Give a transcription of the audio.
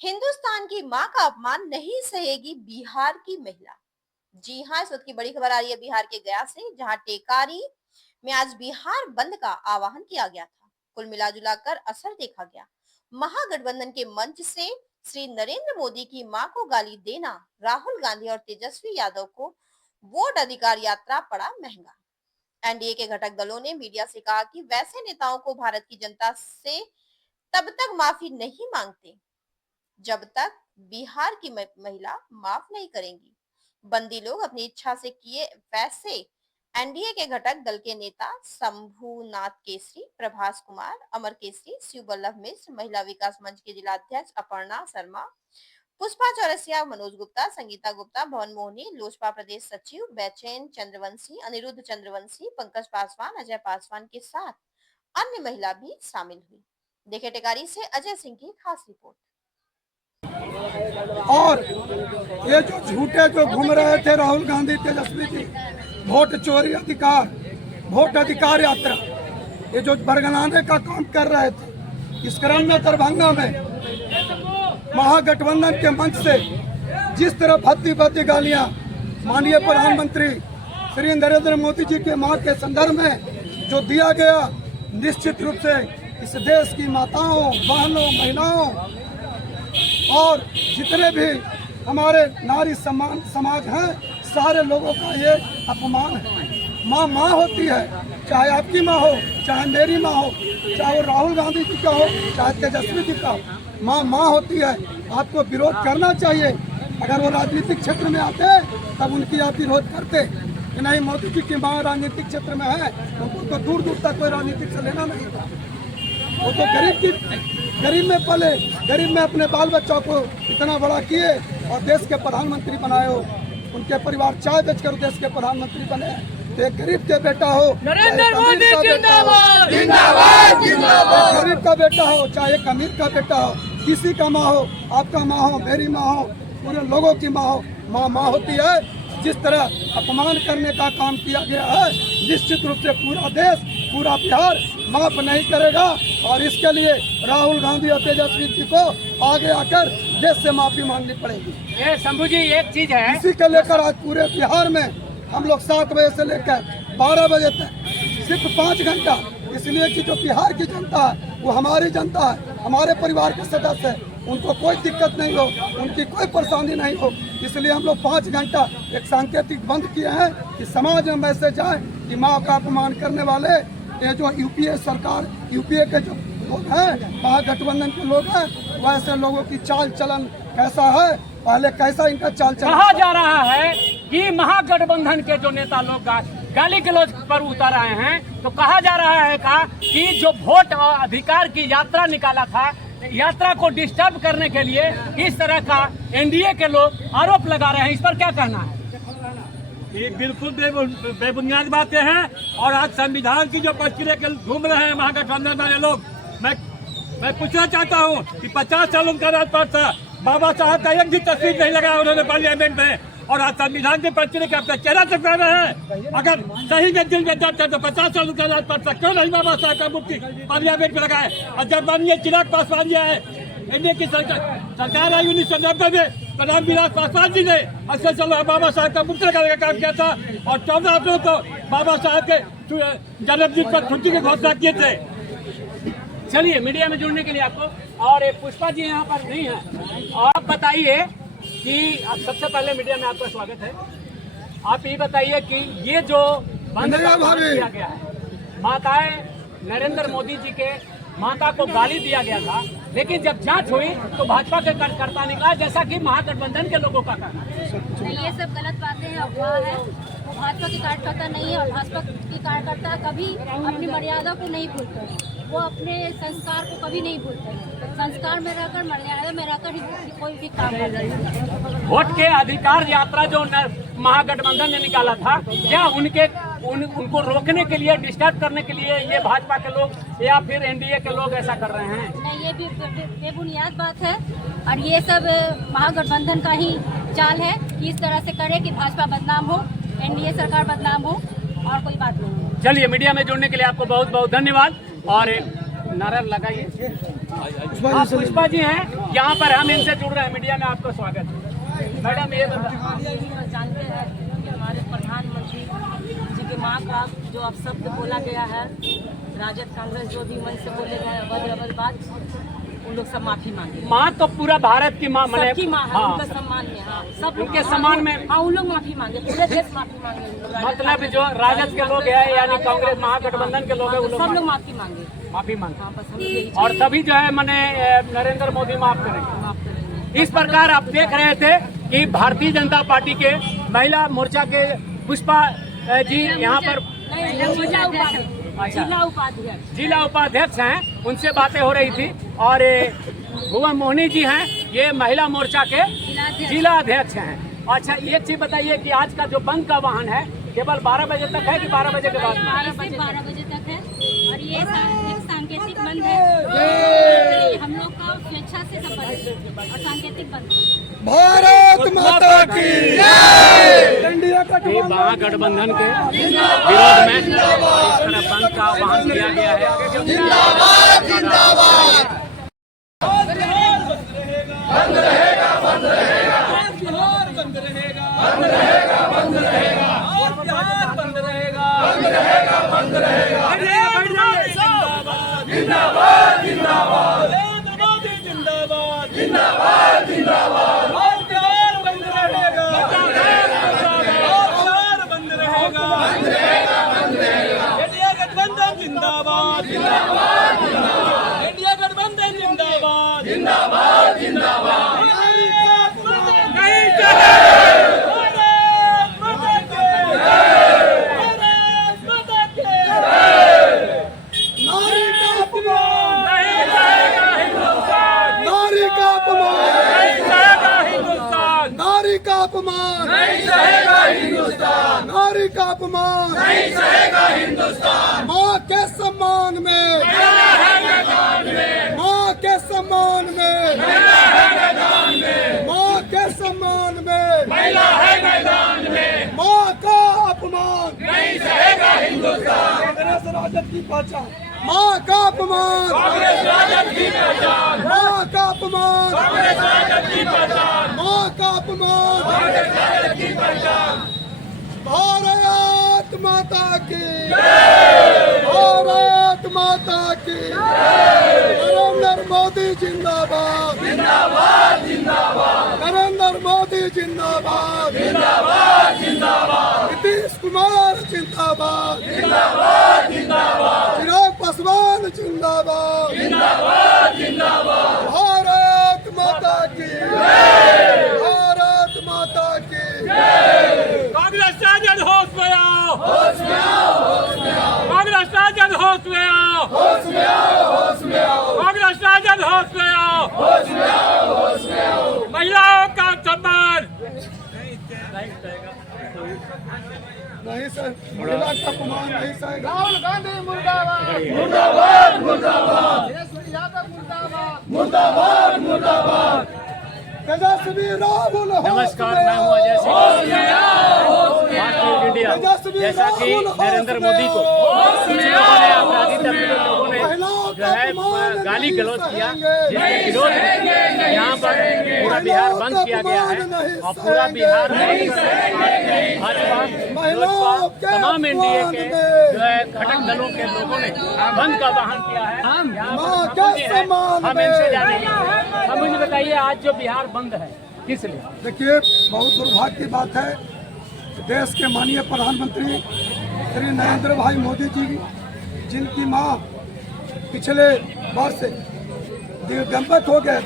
हिंदुस्तान की मां का अपमान नहीं सहेगी बिहार की महिला। जी हां, इस वक्त की बड़ी खबर आ रही है बिहार के गया से, जहां टेकारी में आज बिहार बंद का आह्वान किया गया था। कुल मिलाजुला कर असर देखा गया। महागठबंधन के मंच से श्री नरेंद्र मोदी की मां को गाली देना राहुल गांधी और तेजस्वी यादव को वोट अधिकार यात्रा पड़ा महंगा। एनडीए के घटक दलों ने मीडिया से कहा कि वैसे नेताओं को भारत की जनता से तब तक माफी नहीं मांगते जब तक बिहार की महिला माफ नहीं करेंगी। बंदी लोग अपनी इच्छा से किए वैसे एनडीए के घटक दल के नेता शंभुनाथ केसरी, प्रभास कुमार, अमर केसरी, शिव बल्लभ मिश्र, महिला विकास मंच के जिलाध्यक्ष अपर्णा शर्मा, पुष्पा चौरसिया, मनोज गुप्ता, संगीता गुप्ता, भवन मोहनी, लोजपा प्रदेश सचिव बैचेन चंद्रवंशी, अनिरुद्ध चंद्रवंशी, पंकज पासवान, अजय पासवान के साथ अन्य महिला भी शामिल हुई। देखे टेकारी से अजय सिंह की खास रिपोर्ट। और ये जो झूठे जो घूम रहे थे राहुल गांधी तेजस्वी जी, वोट चोरी अधिकार, वोट अधिकार यात्रा, ये जो बरगलाने का काम कर रहे थे, इस क्रम में दरभंगा में महागठबंधन के मंच से जिस तरह भद्दी भद्दी गालियां माननीय प्रधानमंत्री श्री नरेंद्र मोदी जी के मां के संदर्भ में जो दिया गया, निश्चित रूप से इस देश की माताओं, बहनों, महिलाओं और जितने भी हमारे नारी सम्मान समाज हैं, सारे लोगों का ये अपमान है। माँ माँ होती है, चाहे आपकी माँ हो, चाहे मेरी माँ हो, चाहे वो राहुल गांधी जी का हो, चाहे तेजस्वी जी का हो, माँ माँ होती है। आपको विरोध करना चाहिए। अगर वो राजनीतिक क्षेत्र में आते तब उनकी आप विरोध करते कि नहीं, मोदी जी की माँ राजनीतिक क्षेत्र में है, उनको तो दूर दूर तक कोई राजनीतिक से लेना नहीं था। वो तो गरीब में पले, गरीब में अपने बाल बच्चों को इतना बड़ा किए और देश के प्रधानमंत्री बनाए हो। उनके परिवार चाय बेचकर देश के प्रधानमंत्री बने। तो एक गरीब के बेटा हो, नरेंद्र मोदी जिंदाबाद जिंदाबाद जिंदाबाद, गरीब का बेटा हो चाहे एक अमीर का बेटा हो, किसी का माँ हो, आपका माँ हो, मेरी माँ हो, पूरे लोगों की माँ हो, माँ माँ होती है। जिस तरह अपमान करने का काम किया गया है, निश्चित रूप से पूरा देश, पूरा बिहार माफ नहीं करेगा। और इसके लिए राहुल गांधी और तेजस्वी जी को आगे आकर देश से माफी मांगनी पड़ेगी। ये शंभू जी एक चीज है, इसी के लेकर आज पूरे बिहार में हम लोग 7 बजे से लेकर 12 बजे तक सिर्फ 5 घंटा, इसलिए कि जो बिहार की जनता है वो हमारी जनता है, हमारे परिवार के सदस्य है, उनको कोई दिक्कत नहीं हो, उनकी कोई परेशानी नहीं हो, इसलिए हम लोग 5 घंटा एक सांकेतिक बंद किए हैं कि समाज में मैसेज आए कि माँ का अपमान करने वाले ये जो यूपीए सरकार, यूपीए के जो लोग हैं, महागठबंधन के लोग हैं, वैसे लोगों की चाल चलन कैसा है, पहले कैसा इनका चाल चलन। कहा जा रहा है कि महागठबंधन के जो नेता लोग गाली गलौज पर उतर आए हैं, तो कहा जा रहा है कि जो वोट अधिकार की यात्रा निकाला था, यात्रा को डिस्टर्ब करने के लिए इस तरह का एनडीए के लोग आरोप लगा रहे हैं। इस पर क्या कहना है? ये बिल्कुल बेबुनियाद बातें हैं। और आज संविधान की जो प्रक्रिया के घूम रहे हैं महागठबंधन वाले लोग, मैं पूछना चाहता हूँ कि 50 साल उनका राजपाट था, बाबा साहब का एक भी तस्वीर नहीं लगाया उन्होंने पार्लियामेंट में, और आज संविधान की प्रक्रिया के अपना चेहरा चुका रहे हैं। अगर सही में दिल में दर्द है तो 50 साल उनका राजपाट था, क्यों नहीं बाबा साहब का मूर्ति पार्लियामेंट में लगाए? और जब माननीय चिराग पासवान जी आए, एनडीए की सरकार आई 1990 में, तो रामविलास पासवान जी ने अक्सर चलो बाबा साहब का मूर्ति लगाने का काम किया था, और 14 अप्रैल को बाबा साहब के जन्मदिन पर छुट्टी की घोषणा किए थे। चलिए, मीडिया में जुड़ने के लिए आपको, और पुष्पा जी यहाँ पर नहीं है, आप बताइए कि आप सबसे पहले मीडिया में आपका स्वागत है। आप ये बताइए कि ये जो बंद किया गया है, माताएं नरेंद्र मोदी जी के माता को गाली दिया गया था, लेकिन जब जांच हुई तो भाजपा के कार्यकर्ता निकला, जैसा कि महागठबंधन के लोगों का कहना है। ये सब गलत बातें हैं, अफवाह है। वो भाजपा के कार्यकर्ता नहीं है, और भाजपा के कार्यकर्ता कभी अपनी मर्यादा को नहीं भूलते हैं, वो अपने संस्कार को कभी नहीं भूलते हैं। संस्कार में रहकर, मर्यादा में रहकर ही कोई भी काम करते हैं। वोट के अधिकार यात्रा जो महागठबंधन ने निकाला था, क्या उनको रोकने के लिए, डिस्टर्ब करने के लिए ये भाजपा के लोग या फिर एनडीए के लोग ऐसा कर रहे हैं? नहीं, ये भी बेबुनियाद बात है, और ये सब महागठबंधन का ही चाल है कि इस तरह से करे कि भाजपा बदनाम हो, एनडीए सरकार बदनाम हो, और कोई बात नहीं है। चलिए, मीडिया में जुड़ने के लिए आपको बहुत बहुत धन्यवाद। और नारा लगाइए। आप पुष्पा जी हैं, यहाँ पर हम इनसे जुड़ रहे हैं, मीडिया में आपका स्वागत है। मैडम ये जानते हैं कि हमारे प्रधानमंत्री जी के माँ का जो अब शब्द बोला गया है, राजद कांग्रेस जो भी मन से बोले गए अभद्र बात, उन लोग सब माफी मांगे। माँ तो पूरा भारत की माँ, सबकी माँ है, उनका सम्मान में। हाँ, सब उनके सम्मान में। हाँ, उन लोग माफी मांगे, पूरे देश माफी मांगे। मतलब जो राजद के लोग हैं यानी कांग्रेस महागठबंधन के लोग हैं, सब लोग माफी मांगे। माफी मांगे। हाँ, बस हम यही और तभी जो है मैंने नरेंद्र मोदी माफ करेंगे। माफ करेंगे। इस प्रकार आप देख रहे थे कि भारतीय जनता पार्टी के महिला मोर्चा के पुष्पा जी यहाँ पर जिला उपाध्यक्ष हैं, उनसे बातें हो रही थी। और भुवन मोहिनी जी हैं, ये महिला मोर्चा के जिला अध्यक्ष हैं। अच्छा, एक चीज बताइए कि आज का जो बंद का वाहन है केवल 12 बजे तक है कि 12 बजे के बाद? 12 बजे तक है और ये एक सांकेतिक बंद है। हम लोग का स्वेच्छा से सब बंद और सांकेतिक बंद। भारत माता की जय। इंडिया का महागठबंधन के विरोध में इस तरह बंद का आह्वान किया गया है। जिंदाबाद जिंदाबाद। बंद रहेगा बंद रहेगा बंद रहेगा बंद रहेगा बंद रहेगा बंद रहेगा बंद रहेगा बंद रहेगा जिंदाबाद जिंदाबाद जिंदाबाद जिंदाबाद जिंदाबाद बंद रहेगा बंद रहेगा बंद रहेगा बंद रहेगा इंडिया गठबंधन जिंदाबाद जिंदाबाद जिंदाबाद इंडिया गठबंधन जिंदाबाद जिंदाबाद जिंदाबाद नारी का अपमान नहीं सहेगा हिंदुस्तान। नारी का अपमान नहीं सहेगा हिंदुस्तान। माँ के सम्मान में, माँ के सम्मान में, माँ के सम्मान में, महिला है मैदान में। माँ का अपमान नहीं सहेगा हिंदुस्तान। कांग्रेस राजद की पहचान। माँ का अपमान कांग्रेस राजद की पहचान। माँ का अपमान कांग्रेस राजद की पहचान। माँ का अपमान कांग्रेस राजद की पहचान। भारत माता की जय। भारत माता की जय। नरेंद्र मोदी जिंदाबाद जिंदाबाद जिंदाबाद। नरेंद्र मोदी जिंदाबाद जिंदाबाद जिंदाबाद। नीतीश कुमार जिंदाबाद जिंदाबाद जिंदाबाद। चिराग पासवान जिंदाबाद जिंदाबाद जिंदाबाद। भारत माता की जय। भारत माता की जय। कांग्रेस राजद होश में आओ, होश में आओ, होश में आओ। कांग्रेस राजद होश में आओ, होश में आओ, होश में आओ। कांग्रेस राजद होश में आओ, होश में आओ, होश में आओ। महिलाओं का सम्मान। नहीं सर, महिला का अपमान नहीं सहेगा। राहुल गांधी मुर्दाबाद मुर्दाबाद मुर्दाबाद। मुर्दाबाद मुर्दाबाद। तेजस्वी राहुल। नमस्कार, मैं हूँ अजय सिंह, इंडिया। जैसा कि नरेंद्र मोदी को कुछ लोगों ने, अपराधी तबके के लोगों ने जो है गाली गलौज किया, जिसके विरोध में यहाँ पर पूरा बिहार बंद किया गया है। और पूरा बिहार में भाजपा, लोजपा, तमाम एनडीए के जो है घटक दलों के लोगों ने बंद का आह्वान किया है। हम इनसे जानेंगे। हम मुझे बताइए, आज जो बिहार बंद है किस लिए? देखिए, बहुत दुर्भाग्य की बात है कि देश के माननीय प्रधानमंत्री श्री नरेंद्र भाई मोदी जी, जिनकी मां पिछले वर्ष दिवंगत हो गए,